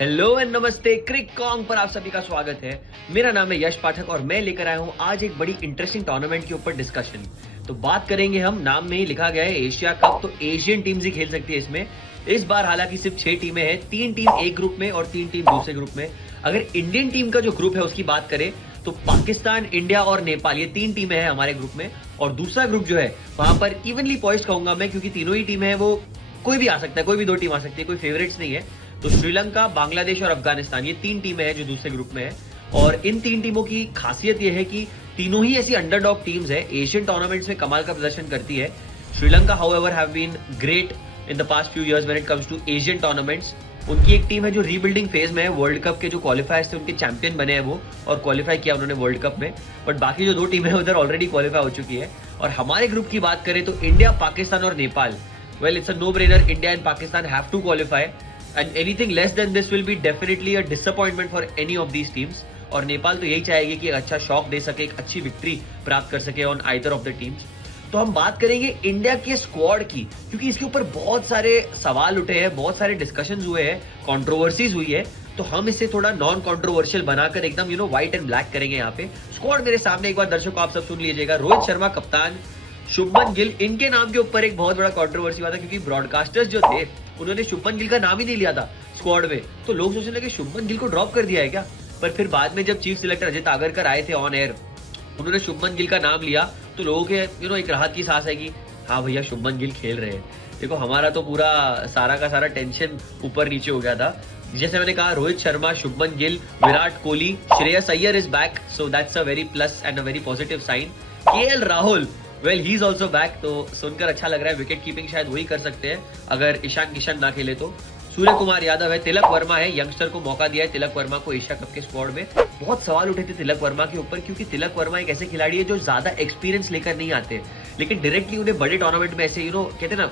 Hello and नमस्ते, क्रिक Kong पर आप सभी का स्वागत है। मेरा नाम है यश पाठक और मैं लेकर आया हूं आज एक बड़ी इंटरेस्टिंग टूर्नामेंट के ऊपर डिस्कशन। तो बात करेंगे हम, नाम में ही लिखा गया है एशिया कप, तो एशियन टीम्स ही खेल सकती है इसमें। इस बार हालांकि सिर्फ 6 टीमें हैं, 3 टीम एक ग्रुप में और 3 टीम दूसरे ग्रुप में। अगर इंडियन टीम का जो ग्रुप है उसकी बात करें तो पाकिस्तान, इंडिया और नेपाल, ये 3 टीमें हैं हमारे ग्रुप में। और दूसरा ग्रुप जो है वहां पर इवनली पॉइंट्स कहूंगा मैं, क्योंकि तीनों ही टीमें हैं, वो कोई भी आ सकता है, कोई भी 2 टीम आ सकती है, कोई फेवरेट्स नहीं है। तो श्रीलंका, बांग्लादेश और अफगानिस्तान, ये 3 टीमें हैं जो दूसरे ग्रुप में है। और इन 3 टीमों की खासियत यह है कि तीनों ही ऐसी अंडरडॉग टीम्स है, एशियन टूर्नामेंट्स में कमाल का प्रदर्शन करती है। Sri Lanka however have been great in the past few years when it comes to Asian tournaments. उनकी एक टीम है जो रीबिल्डिंग फेज में है, वर्ल्ड कप के जो क्वालिफायर्स थे उनके चैंपियन बने हैं वो, और क्वालिफाई किया उन्होंने वर्ल्ड कप में। बट बाकी जो 2 टीमें हैं उधर ऑलरेडी क्वालिफाई हो चुकी है। और हमारे ग्रुप की बात करें तो इंडिया, पाकिस्तान और Nepal, well it's a no brainer, India and Pakistan have to qualify and anything less than this will be definitely a disappointment for any of these teams। और नेपाल तो यही चाहेगी कि अच्छा शॉक दे सके, एक अच्छी विक्ट्री प्राप्त कर सके on either of the teams. तो हम बात करेंगे इंडिया के स्क्वाड की, क्योंकि इसके ऊपर बहुत सारे सवाल उठे हैं, बहुत सारे डिस्कशंस हुए हैं, कंट्रोवर्सीज हुई है। तो हम इसे थोड़ा नॉन कंट्रोवर्शियल बनाकर एकदम व्हाइट एंड ब्लैक करेंगे। यहाँ पे स्क्वाड मेरे सामने एक बार दर्शकों आप सब सुन लीजिएगा। रोहित शर्मा कप्तान, शुभमन गिल, इनके नाम के ऊपर एक बहुत बड़ा कंट्रोवर्सी हुआ था, क्योंकि ब्रॉडकास्टर्स जो थे उन्होंने शुभमन गिल का नाम ही नहीं लिया था स्क्वाड में। तो लोग सोचने लगे शुभमन गिल को ड्रॉप कर दिया है क्या। पर फिर बाद में जब चीफ सिलेक्टर अजय आगरकर आए थे ऑन एयर, उन्होंने शुभमन गिल का नाम लिया, तो लोगों के एक राहत की सांस है कि हाँ भैया शुभमन गिल खेल रहे हैं। देखो हमारा तो पूरा सारा का सारा टेंशन ऊपर नीचे हो गया था। जैसे मैंने कहा, Rohit Sharma, Shubman Gill, Virat Kohli, Shreyas Iyer is back, so that's a very plus and a very positive sign. KL Rahul, well he is also back, तो सुनकर अच्छा लग रहा है। विकेट कीपिंग शायद वही कर सकते हैं अगर ईशान किशन ना खेले तो। सूर्य कुमार यादव है, तिलक वर्मा है, यंगस्टर को मौका दिया है तिलक वर्मा को एशिया कप के स्क्वाड में। बहुत सवाल उठे थे तिलक वर्मा के ऊपर, क्योंकि तिलक वर्मा एक ऐसे खिलाड़ी है जो ज्यादा एक्सपीरियंस लेकर नहीं आते, लेकिन डायरेक्टली उन्हें बड़े टूर्नामेंट में ऐसे कहते हैं ना,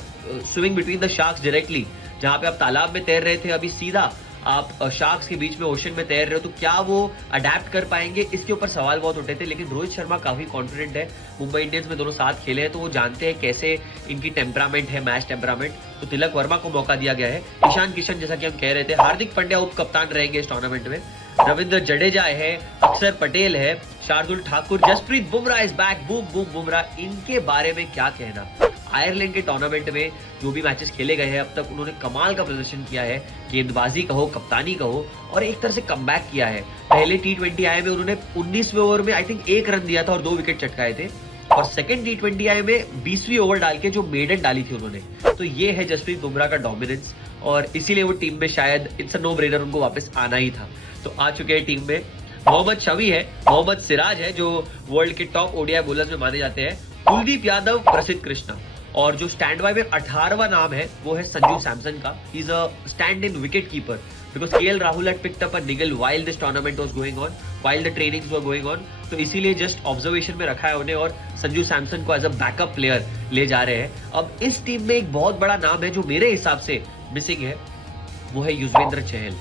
swimming between the sharks directly, जहां पे आप तालाब में तैर रहे थे, अभी सीधा आप शार्क्स के बीच में ओशन में तैर रहे हो, तो क्या वो अडेप्ट कर पाएंगे, इसके ऊपर सवाल बहुत उठे थे। लेकिन रोहित शर्मा काफी कॉन्फिडेंट है, मुंबई इंडियंस में दोनों साथ खेले हैं, तो वो जानते हैं कैसे इनकी टेम्परामेंट है, मैच टेम्परामेंट। तो तिलक वर्मा को मौका दिया गया है। ईशान किशन, जैसा कि हम कह रहे थे, हार्दिक पांड्या उप कप्तान रहेंगे इस टूर्नामेंट में, रविंद्र जडेजा है, अक्षर पटेल है, Shardul Thakur, Jasprit Bumrah is back, boom Bumrah. इनके बारे में क्या कहना। आयरलैंड के टूर्नामेंट में जो भी मैचेस खेले गए हैं अब तक, उन्होंने कमाल का प्रदर्शन किया है, गेंदबाजी कहो, कप्तानी कहो, और एक तरह से कमबैक किया है। पहले T20 आई में उन्होंने 19वें ओवर में आई थिंक 1 रन दिया था और 2 विकेट चटकाए थे, और सेकंड T20 आई में 20वीं ओवर डाल के जो मेडन डाली थी उन्होंने। तो ये है जसप्रीत बुमराह का डोमिनेंस, और इसीलिए वो टीम में शायद इट्स अ नो ब्रेनर, उनको वापस आना ही था। तो आ चुके हैं टीम में। मोहम्मद शमी है, मोहम्मद सिराज है, जो वर्ल्ड के टॉप ओडीआई बॉलर्स में माने जाते हैं, कुलदीप यादव, प्रसिद्ध कृष्णा, और जो स्टैंड बाय में 18वां नाम है वो है संजू सैमसन का। He is a stand in wicket keeper, because KL Rahul had picked up a niggle while this tournament was going on, while the trainings were going on, तो इसीलिए जस्ट ऑब्जर्वेशन में रखा है उन्हें, और संजू सैमसन को एज अ बैकअप प्लेयर ले जा रहे हैं। अब इस टीम में एक बहुत बड़ा नाम है जो मेरे हिसाब से मिसिंग है, वो है युजवेंद्र चहल।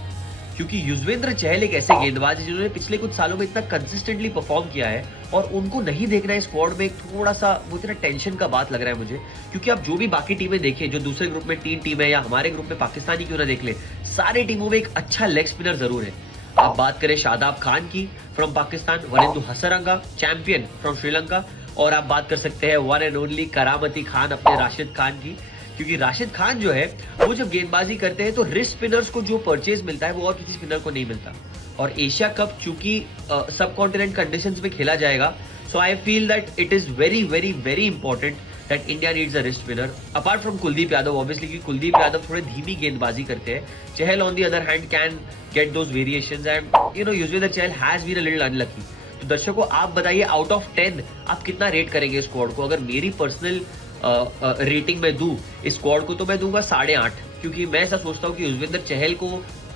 क्योंकि युजवेंद्र चहल एक ऐसे गेंदबाज है जिन्होंने पिछले कुछ सालों में इतना कंसिस्टेंटली परफॉर्म किया है, और उनको नहीं देखना है स्क्वाड में, एक थोड़ा सा वो इतना टेंशन का बात लग रहा है मुझे। क्योंकि आप जो भी बाकी टीमें देखें, जो दूसरे ग्रुप में 3 टीम है, या हमारे ग्रुप में पाकिस्तानी क्यों ना देख ले, सारी टीमों में एक अच्छा लेग स्पिनर जरूर है। आप बात करें शादाब खान की from Pakistan, Wanindu Hasaranga champion from Sri Lanka, और आप बात कर सकते हैं वन एंड ओनली करामती खान, अपने राशिद खान की। क्योंकि राशिद खान जो है वो जब गेंदबाजी करते हैं तो रिस्ट स्पिनर्स को जो परचेज मिलता है वो और किसी स्पिनर को नहीं मिलता। और एशिया कप चूंकि सब कॉन्टिनेंट कंडीशंस में खेला जाएगा, so I feel that it is very very very important that India needs a wrist spinner apart from Kuldeep Yadav obviously, क्योंकि कुलदीप यादव थोड़े धीमी गेंदबाजी करते हैं। Chahal on the other hand can get those variations, and Yuzvendra Chahal has been a little unlucky. तो दर्शकों आप बताइए, आउट ऑफ 10 आप कितना रेट करेंगे स्क्वाड को। अगर मेरी पर्सनल रेटिंग में दूं इस स्क्वाड को, तो मैं दूंगा 8.5, क्योंकि मैं ऐसा सोचता हूं कि युजवेंद्र चहल को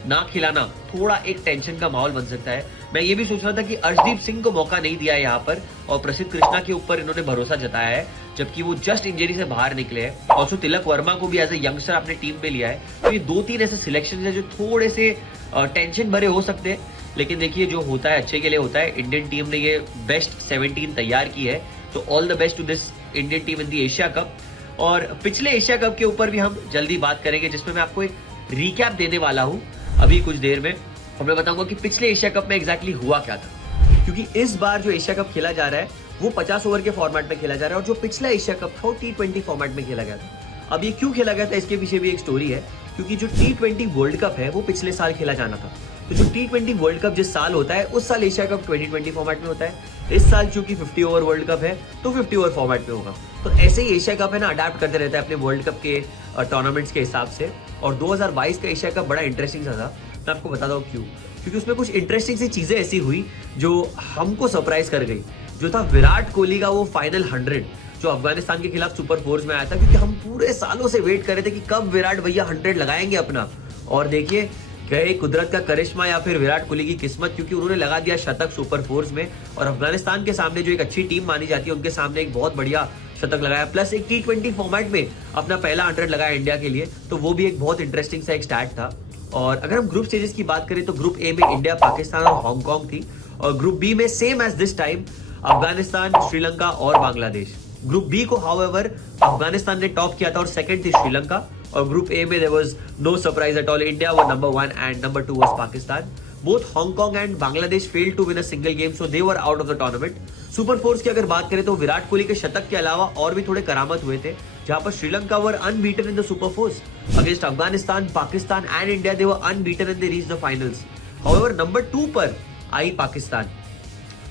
ना खिलाना थोड़ा एक टेंशन का माहौल बन सकता है। मैं ये भी सोच रहा था कि अर्शदीप सिंह को मौका नहीं दिया है यहाँ पर, और प्रसिद्ध कृष्णा के ऊपर इन्होंने भरोसा जताया है, जबकि वो जस्ट इंजरी से बाहर निकले हैं। और तिलक वर्मा को भी एज ए यंगस्टर अपने टीम में लिया है। तो ये 2-3 ऐसे सिलेक्शन है जो थोड़े से टेंशन भरे हो सकते हैं, लेकिन देखिए जो होता है अच्छे के लिए होता है। इंडियन टीम ने ये बेस्ट 17 तैयार की है, तो all the best to this Indian team in the Asia cup. और पिछले एशिया कप के ऊपर भी हम जल्दी बात करेंगे, जिसमें मैं आपको एक रिकैप देने वाला हूं। अभी कुछ देर में और मैं बताऊंगा कि पिछले एशिया कप में एग्जैक्टली हुआ क्या था, क्योंकि इस बार जो एशिया कप खेला जा रहा है वो 50 ओवर के फॉर्मेट में खेला जा रहा है और जो पिछला एशिया कप था वो T20 फॉर्मेट में खेला गया था। अब ये क्यों खेला गया था, इसके पीछे भी एक स्टोरी है, क्योंकि जो T20 वर्ल्ड कप है वो पिछले साल खेला जाना था। तो जो T20 वर्ल्ड कप जिस साल होता है उस साल एशिया कप 2020 फॉर्मेट में होता है। इस साल चूंकि 50 ओवर वर्ल्ड कप है तो 50 ओवर फॉर्मेट में होगा। तो ऐसे ही एशिया कप है ना, अडेप्ट करते रहता है अपने वर्ल्ड कप के टूर्नामेंट्स के हिसाब से। और 2022 का एशिया कप बड़ा इंटरेस्टिंग था। मैं आपको बताता हूँ क्यों, क्योंकि उसमें कुछ इंटरेस्टिंग सी चीजें ऐसी हुई जो हमको सरप्राइज कर गई। जो था विराट कोहली का वो फाइनल 100 जो अफगानिस्तान के खिलाफ सुपर फोर्स में आया था, क्योंकि हम पूरे सालों से वेट कर रहे थे कि कब विराट भैया 100 लगाएंगे अपना। और देखिए गए कुदरत का करिश्मा या फिर विराट कोहली की किस्मत, क्योंकि उन्होंने लगा दिया शतक सुपर फोर्स में और अफगानिस्तान के सामने जो एक अच्छी टीम मानी जाती है उनके सामने एक बहुत बढ़िया शतक लगाया, प्लस एक T20 फॉर्मेट में अपना पहला 100 लगाया इंडिया के लिए। तो वो भी एक बहुत इंटरेस्टिंग सा एक स्टैट था। और अगर हम ग्रुप स्टेजेस की बात करें तो ग्रुप ए में इंडिया, पाकिस्तान और हांगकांग थी, और ग्रुप बी में same as this time Afghanistan, Sri Lanka और बांग्लादेश। ग्रुप बी को हाउएवर अफगानिस्तान ने टॉप किया था और सेकंड थी श्रीलंका। और ग्रुप ए में there was no surprise at all, India वो number 1 and number 2 was Pakistan. Both Hong Kong and Bangladesh failed to win a single game, so they were out of the tournament. Super fours की अगर बात करें तो विराट कोहली के शतक के अलावा और भी थोड़े करामत हुए थे, जहां पर Sri Lanka were unbeaten in the super fours against Afghanistan, Pakistan and India. They were unbeaten and they reach the finals. However number 2 पर आई पाकिस्तान।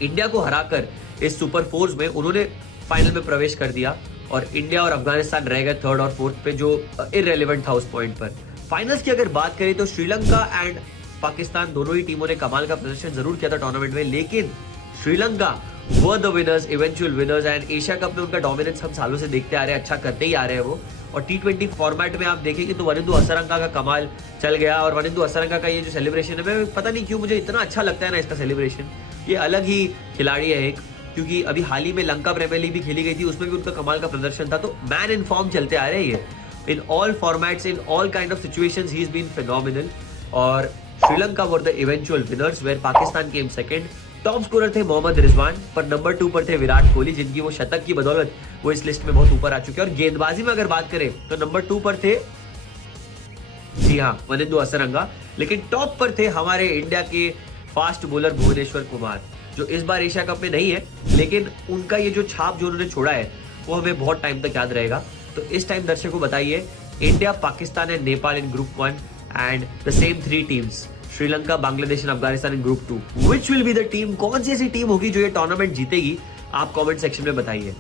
इंडिया को हराकर इस सुपर फोर्स में उन्होंने फाइनल में प्रवेश कर दिया और इंडिया और अफगानिस्तान रह गए थर्ड और फोर्थ पे, जो इररेलेवेंट था उस पॉइंट पर। फाइनल्स की अगर बात करें तो श्रीलंका एंड पाकिस्तान दोनों ही टीमों ने कमाल का प्रदर्शन जरूर किया था टूर्नामेंट में, लेकिन Sri Lanka were the winners, eventual winners. And Asia cup में उनका डोमिनेंस हम सालों से देखते आ रहे हैं, अच्छा करते ही आ रहे हैं वो। और T20 फॉर्मेट में आप देखेंगे तो वनिंदु हसरंगा का कमाल चल गया। और वनिंदु हसरंगा का ये जो सेलिब्रेशन है, मैं पता नहीं क्यों मुझे इतना अच्छा लगता है ना इसका सेलिब्रेशन। ये अलग ही खिलाड़ी है एक, क्योंकि अभी हाल ही में लंका प्रीमियर लीग भी खेली गई थी, उसमें भी उनका कमाल का प्रदर्शन था। तो मैन इन फॉर्म चलते आ रहे हैं ये, in all formats, in all kind of situations he is been phenomenal. और Sri Lanka were the eventual winners where Pakistan came second. Top scorer थे मोहम्मद रिजवान, पर नंबर 2 पर थे विराट कोहली, जिनकी वो शतक की बदौलत वो इस लिस्ट में बहुत ऊपर आ चुके हैं। और गेंदबाजी में अगर बात करें तो नंबर 2 पर थे, जी हाँ, वनिंदु हसरंगा। लेकिन टॉप पर थे हमारे इंडिया के फास्ट बॉलर भुवनेश्वर कुमार, जो इस बार एशिया कप में नहीं है, लेकिन उनका ये जो छाप जो उन्होंने छोड़ा है वो हमें बहुत टाइम तक याद रहेगा। तो इस टाइम दर्शकों को बताइए, India, Pakistan and Nepal in group 1 and the same 3 teams Sri Lanka, Bangladesh and Afghanistan in group 2। Which will be the team, कौन सी ऐसी टीम होगी जो ये टूर्नामेंट जीतेगी? आप कमेंट सेक्शन में बताइए।